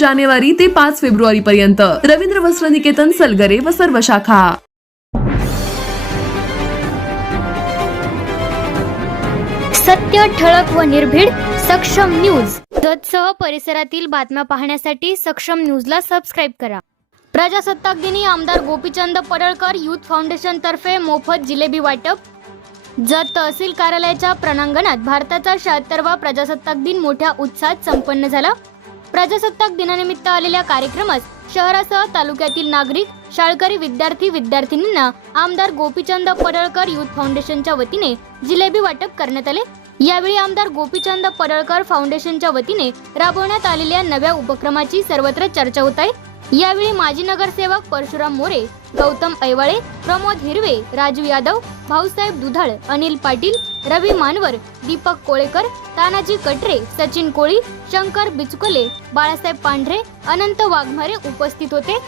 जानेवारी ते पाच फेब्रुवारी पर्यंत रवींद्र वस्त्र निकेतन सलगरे व सर्व शाखा. सत्य ठळक व निर्भीड सक्षम न्यूज. जतसह परिसरातील बातम्या पाहण्यासाठी सक्षम न्यूजला सबस्क्राईब करा. प्रजासत्ताक दिनी आमदार गोपीचंद पडळकर युथ फाउंडेशन तर्फे मोफत जिलेबी वाटप. जत तहसील कार्यालयाच्या प्रणांगणात भारताचा शहात्तरवा प्रजासत्ताक दिन मोठ्या उत्साहात संपन्न झाला. प्रजासत्ताक दिनानिमित्त आलेल्या कार्यक्रमात शहरासह तालुक्यातील नागरिक शाळकरी विद्यार्थी विद्यार्थिनींना आमदार गोपीचंद पडळकर युथ फाउंडेशनच्या वतीने जिलेबी वाटप करण्यात आले. यावेळी आमदार गोपीचंद पडळकर फाउंडेशनच्या वतीने राबवण्यात आलेल्या नव्या उपक्रमाची सर्वत्र चर्चा होत आहे. यावेळी माजी नगरसेवक परशुराम मोरे गौतम ऐवाळे प्रमोद हिरवे राजू यादव भाऊसाहेब दुधाळ अनिल पाटील रवी मानवर दीपक कोळेकर तानाजी कटरे सचिन कोळी शंकर बिचुकले बाळासाहेब पांढरे अनंत वाघमारे उपस्थित होते.